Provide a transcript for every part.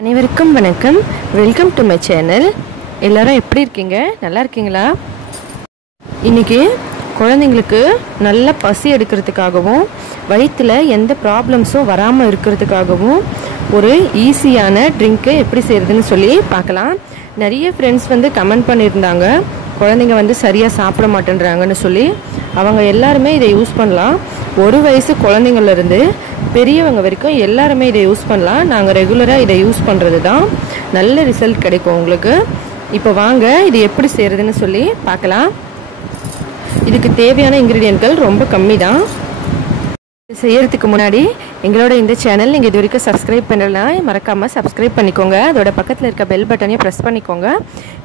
அனைவருக்கும் வணக்கம். Welcome to my channel. எல்லாரும் எப்படி இருக்கீங்க? நல்லா இருக்கீங்களா? இன்னைக்கு குழந்தைங்களுக்கு நல்ல பசி எடுக்கிறதுக்காகவும் வயிற்றில் எந்த ப்ராப்ளம்ஸும் வராமல் இருக்கிறதுக்காகவும் ஒரு ஈஸியான ட்ரிங்க்கு எப்படி செய்கிறதுன்னு சொல்லி பார்க்கலாம். நிறைய ஃப்ரெண்ட்ஸ் கமெண்ட் பண்ணியிருந்தாங்க, குழந்தைங்க சரியாக சாப்பிட மாட்டேன்றாங்கன்னு சொல்லி. அவங்க எல்லாருமே இதை யூஸ் பண்ணலாம். 1 வயசு குழந்தைங்கள்லேருந்து பெரியவங்க வரைக்கும் எல்லாருமே இதை யூஸ் பண்ணலாம். நாங்கள் ரெகுலராக இதை யூஸ் பண்ணுறது தான். நல்ல ரிசல்ட் கிடைக்கும் உங்களுக்கு. இப்போ வாங்க இது எப்படி செய்கிறதுன்னு சொல்லி பார்க்கலாம். இதுக்கு தேவையான இன்க்ரீடியன்ட்கள் ரொம்ப கம்மி தான். செய்கிறதுக்கு முன்னாடி எங்களோட இந்த சேனல் நீங்கள் இது வரைக்கும் சப்ஸ்கிரைப் பண்ணலாம், மறக்காமல் சப்ஸ்கிரைப் பண்ணிக்கோங்க. அதோட பக்கத்தில் இருக்க பெல் பட்டனையும் ப்ரெஸ் பண்ணிக்கோங்க.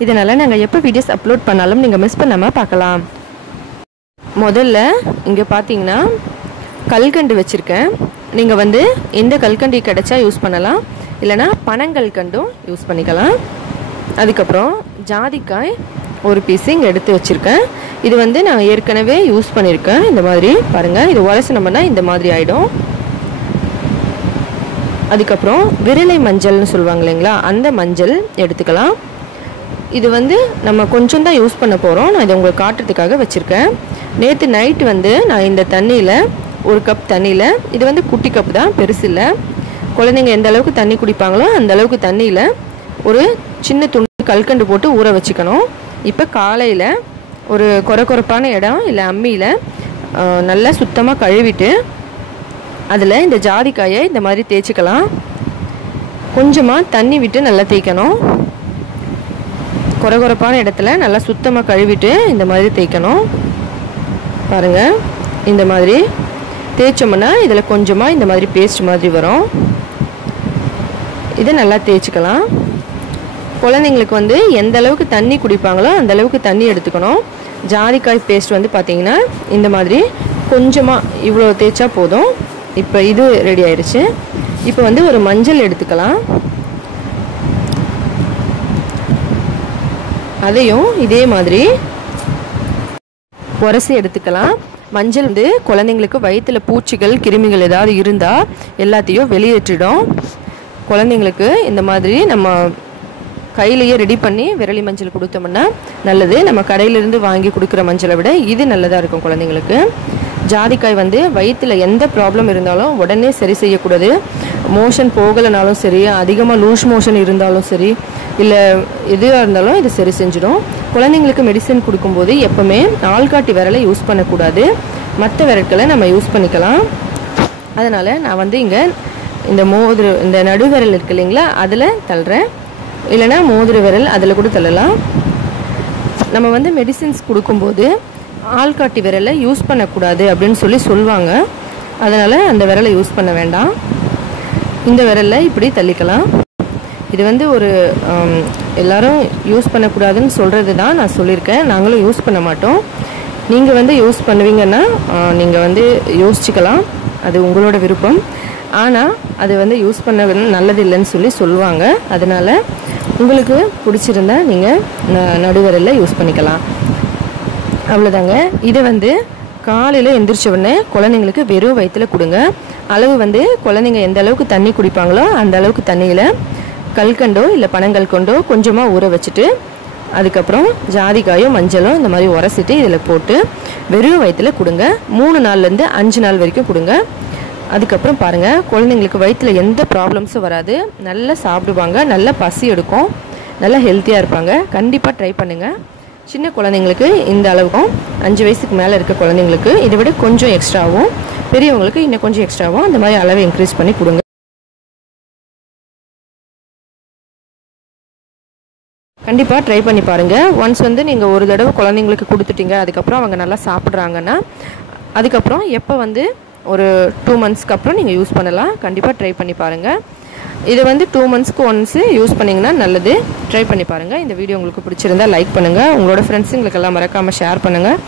இதனால் நாங்கள் எப்போ வீடியோஸ் அப்லோட் பண்ணாலும் நீங்கள் மிஸ் பண்ணாமல் பார்க்கலாம். முதல்ல இங்கே பார்த்தீங்கன்னா கல்கண்டு வச்சுருக்கேன். நீங்கள் எந்த கல்கண்டு கிடைச்சா யூஸ் பண்ணலாம், இல்லைனா பனங்கல்கண்டும் யூஸ் பண்ணிக்கலாம். அதுக்கப்புறம் ஜாதிக்காய் ஒரு பீஸு இங்கே எடுத்து வச்சுருக்கேன். இது நான் ஏற்கனவே யூஸ் பண்ணியிருக்கேன். இந்த மாதிரி பாருங்கள், இது உரசினோம்னா இந்த மாதிரி ஆகிடும். அதுக்கப்புறம் விரலை மஞ்சள்னு சொல்லுவாங்க இல்லைங்களா, அந்த மஞ்சள் எடுத்துக்கலாம். இது நம்ம கொஞ்சம் தான் யூஸ் பண்ண போகிறோம். நான் இதை உங்களுக்கு காட்டுறதுக்காக வச்சுருக்கேன். நேற்று நைட்டு நான் இந்த தண்ணியில் 1 கப் தண்ணியில், இது குட்டி கப் தான், பெருசு இல்லை. குழந்தைங்க எந்த அளவுக்கு தண்ணி குடிப்பாங்களோ அந்த அளவுக்கு தண்ணியில் ஒரு சின்ன துண்டு கல்கண்டு போட்டு ஊற வச்சுக்கணும். இப்போ காலையில் ஒரு கொரப்பான இடம் இல்லை அம்மியில் நல்லா சுத்தமாக கழுவிட்டு அதில் இந்த ஜாதிக்காயை இந்த மாதிரி தேய்ச்சிக்கலாம். கொஞ்சமாக தண்ணி விட்டு நல்லா தேய்க்கணும். கொரப்பான இடத்துல நல்லா சுத்தமாக கழுவிட்டு இந்த மாதிரி தேய்க்கணும். பாருங்கள், இந்த மாதிரி தேய்ச்சோம்னா இதில் கொஞ்சமாக இந்த மாதிரி பேஸ்ட் மாதிரி வரும். இதை நல்லா தேய்ச்சிக்கலாம். குழந்தைங்களுக்கு எந்த அளவுக்கு தண்ணி குடிப்பாங்களோ அந்த அளவுக்கு தண்ணி எடுத்துக்கணும். ஜாதிக்காய் பேஸ்ட் பார்த்தீங்கன்னா இந்த மாதிரி கொஞ்சமாக இவ்வளோ தேய்ச்சா போதும். இப்போ இது ரெடி ஆயிடுச்சு. இப்போ ஒரு மஞ்சள் எடுத்துக்கலாம். அதையும் இதே மாதிரி உரசி எடுத்துக்கலாம். மஞ்சள் குழந்தைங்களுக்கு வயிற்றில் பூச்சிகள் கிருமிகள் ஏதாவது இருந்தால் எல்லாத்தையும் வெளியேற்றிடும். குழந்தைங்களுக்கு இந்த மாதிரி நம்ம கையிலேயே ரெடி பண்ணி விரலி மஞ்சள் கொடுத்தோம்னா நல்லது. நம்ம கடையிலேருந்து வாங்கி கொடுக்குற மஞ்சளை விட இது நல்லதாக இருக்கும் குழந்தைங்களுக்கு. ஜாதிக்காய் வயிற்றில் எந்த ப்ராப்ளம் இருந்தாலும் உடனே சரி செய்யக்கூடாது. மோஷன் போகலைனாலும் சரி, அதிகமாக லூஸ் மோஷன் இருந்தாலும் சரி, இல்லை எதுவாக இருந்தாலும் இது சரி செஞ்சிடும். குழந்தைங்களுக்கு மெடிசன் கொடுக்கும்போது எப்போவுமே ஆள்காட்டி விரலை யூஸ் பண்ணக்கூடாது. மற்ற விரல்களை நம்ம யூஸ் பண்ணிக்கலாம். அதனால் நான் இங்கே இந்த நடுவிரல் இருக்கு இல்லைங்களா, அதில் தள்ளுறேன். இல்லைனா மோதிர விரல் அதில் கூட தள்ளலாம். நம்ம மெடிசின்ஸ் கொடுக்கும்போது ஆள்காட்டி விரலை யூஸ் பண்ணக்கூடாது அப்படின்னு சொல்லுவாங்க. அதனால் அந்த விரலை யூஸ் பண்ண வேண்டாம். இந்த விரலில் இப்படி தள்ளிக்கலாம். இது ஒரு எல்லாரும் யூஸ் பண்ணக்கூடாதுன்னு சொல்கிறது தான் நான் சொல்லியிருக்கேன். நாங்களும் யூஸ் பண்ண மாட்டோம். நீங்கள் யூஸ் பண்ணுவீங்கன்னா நீங்கள் யோசிச்சுக்கலாம், அது உங்களோட விருப்பம். ஆனால் அது யூஸ் பண்ண நல்லது இல்லைன்னு சொல்லுவாங்க. அதனால் உங்களுக்கு பிடிச்சிருந்தா நீங்கள் நடுவரில் யூஸ் பண்ணிக்கலாம். அவ்வளோதாங்க. இதை காலையில் எந்திரிச்ச உடனே குழந்தைங்களுக்கு வெறும் வயிற்றில் கொடுங்க. அளவு குழந்தைங்க எந்த அளவுக்கு தண்ணி குடிப்பாங்களோ அந்த அளவுக்கு தண்ணியில் கல்கண்டோ இல்லை பனங்கல்கண்டோ கொஞ்சமாக ஊற வச்சுட்டு, அதுக்கப்புறம் ஜாதிக்காயும் மஞ்சளும் இந்த மாதிரி உரசிட்டு இதில் போட்டு வெறும் வயிற்றில் கொடுங்க. 3 நாள்லேருந்து 5 நாள் வரைக்கும் கொடுங்க. அதுக்கப்புறம் பாருங்கள், குழந்தைங்களுக்கு வயிற்றில் எந்த ப்ராப்ளம்ஸும் வராது. நல்லா சாப்பிடுவாங்க, நல்லா பசி எடுக்கும், நல்லா ஹெல்த்தியாக இருப்பாங்க. கண்டிப்பாக ட்ரை பண்ணுங்கள். சின்ன குழந்தைங்களுக்கு இந்த அளவுக்கும், 5 வயசுக்கு மேலே இருக்க குழந்தைங்களுக்கு இதை விட கொஞ்சம் எக்ஸ்ட்ராவும், பெரியவங்களுக்கு இன்னும் கொஞ்சம் எக்ஸ்ட்ராவும் அந்த மாதிரி அளவை இன்க்ரீஸ் பண்ணி கொடுங்க. கண்டிப்பாக ட்ரை பண்ணி பாருங்கள். ஒன்ஸ் நீங்கள் ஒரு தடவை குழந்தைங்களுக்கு கொடுத்துட்டீங்க, அதுக்கப்புறம் அவங்க நல்லா சாப்பிட்றாங்கன்னா அதுக்கப்புறம் எப்போ ஒரு 2 மந்த்ஸ்க்கு அப்புறம் நீங்கள் யூஸ் பண்ணலாம். கண்டிப்பாக ட்ரை பண்ணி பாருங்கள். இதை 2 மந்த்ஸ்க்கு ஒன்ஸு யூஸ் பண்ணிங்கன்னா நல்லது. ட்ரை பண்ணி பாருங்கள். இந்த வீடியோ உங்களுக்கு பிடிச்சிருந்தால் லைக் பண்ணுங்கள். உங்களோட ஃப்ரெண்ட்ஸுங்களுக்கெல்லாம் மறக்காமல் ஷேர் பண்ணுங்கள்.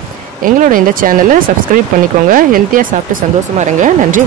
எங்களோட இந்த சேனலை சப்ஸ்கிரைப் பண்ணிக்கோங்க. ஹெல்த்தியாக சாப்பிட்டு சந்தோஷமாக இருங்க. நன்றி.